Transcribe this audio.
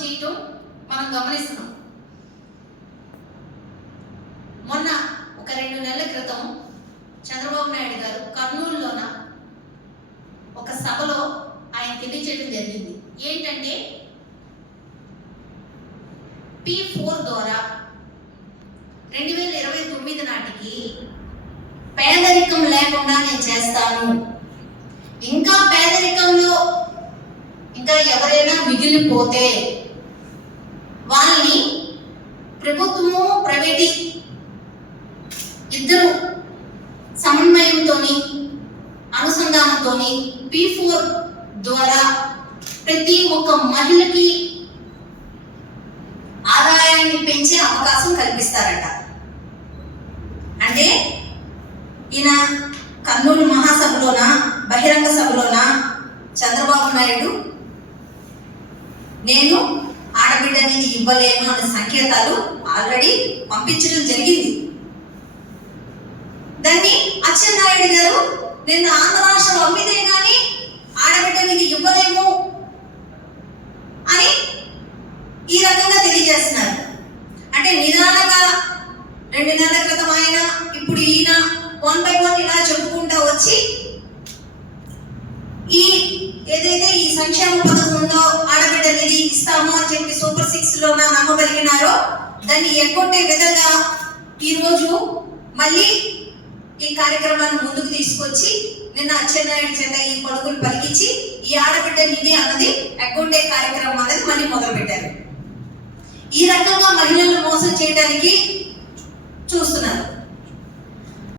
చేయటం మనం గమనిస్తున్నాం. మొన్న ఒక 2 నెలల క్రితం చంద్రబాబు నాయుడు గారు కర్నూలులోన ఒక సభలో ఆయన తెలియజేయడం జరిగింది. ఏంటంటే P4 ద్వారా 2029 నాటికి పేదరికం లేకుండా నేను చేస్తాను. ఇంకా పేదరికంలో ఇంకా ఎవరైనా మిగిలిపోతే వాళ్ళని ప్రభుత్వము ప్రైవేట్ ఇద్దరు సమన్వయంతో అనుసంధానంతో P4 ద్వారా ప్రతి ఒక్క మహిళకి ఆదాయాన్ని పెంచే అవకాశం కల్పిస్తారట. అంటే ఈయన కర్నూలు మహాసభలోన బహిరంగ సభలోన చంద్రబాబు నాయుడు నేను ఆడబిడ్డ అనేది ఇవ్వలేను అనే సంకేతాలు ఆల్రెడీ పంపించడం జరిగింది. దాన్ని అచ్చెన్నాయుడు గారు నిన్న ఆంధ్ర రాష్ట్రం అమ్మితే కానీ ఆడబిడ్డ అనేది ఇవ్వలేము అని ఈ రకంగా తెలియజేస్తున్నారు. అంటే నిదానంగా 2 నెలల క్రితం ఆయన, ఇప్పుడు ఈయన 1 by 1 ఇలా చెప్పుకుంటా వచ్చి ఈ ఏదైతే ఈ సంక్షేమ పథకం ఉందో ఆడబిడ్డ నిధి ఇస్తాము అని చెప్పి సూపర్ 6 లో నమ్మగలిగినారో దాన్ని ఎగ్గొట్టే విధంగా ఈరోజు మళ్ళీ ఈ కార్యక్రమాన్ని ముందుకు తీసుకొచ్చి నిన్న అచ్చెన్నాయుడు చేత ఈ పలుకులు పలికించి ఈ ఆడబిడ్డ నిధి అన్నది ఎగ్గొట్టే కార్యక్రమం అనేది మళ్ళీ మొదలు పెట్టారు. ఈ రకంగా మహిళలను మోసం చేయడానికి చూస్తున్నారు.